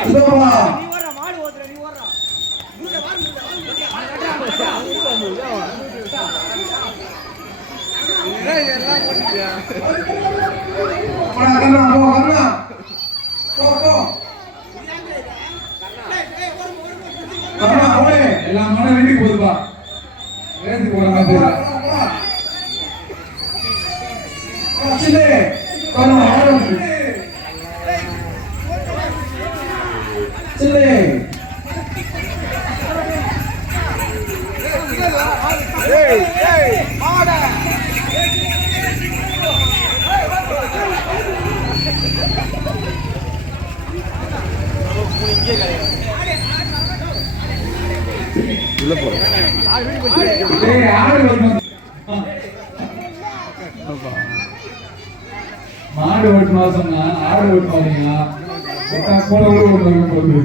சித்தப்பா போடா, கண்ணா, போ, கண்ணா. போ, போ. கண்ணா, போடு. எல்லா மாடும் வீட்டுக்கு போகுதுப்பா வேலைக்கு போற மாதிரி போடா, தெரியல. ஏய், ஆடு மாடு ஓட்டுமா சொன்னா ஆடு ஓட்டுவாதீங்களா கூட கூட ஓட்டுவாங்க போகுது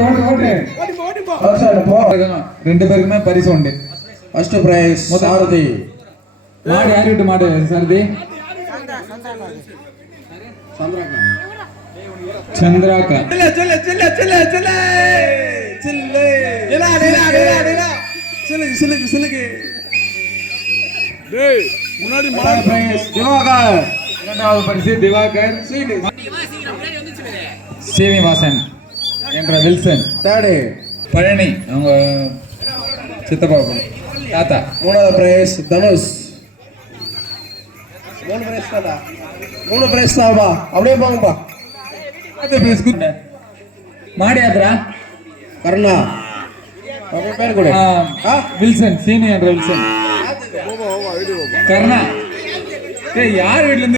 ஓட்டு ஓட்டு ரெண்டு பேருக்குமே பரிசு உண்டு. First prize Sarathi. மாடு யார் வீட்டு மாடு சரதி? சந்திராக்கா. prize, திவாகர். இரண்டாவது பரிசு திவாகர். சீனிவாசன் என்ற வில்சன். தேர்டு பழனி அவங்க சித்தப்பா. தாத்தா மூணாவது பிரைஸ் தனுஷ். மூணு பிரைஸ் தான்டா மூணு பிரைஸ் தான்ப்பா அப்படியே போங்கப்பா. அடுத்த prize கு- மாடு யாத்திரா கருணா. அப்படியே பேர் கொடு. வில்சன் சீனி என்ற வில்சன். கர்ணா. யார் வீட்ல இருந்து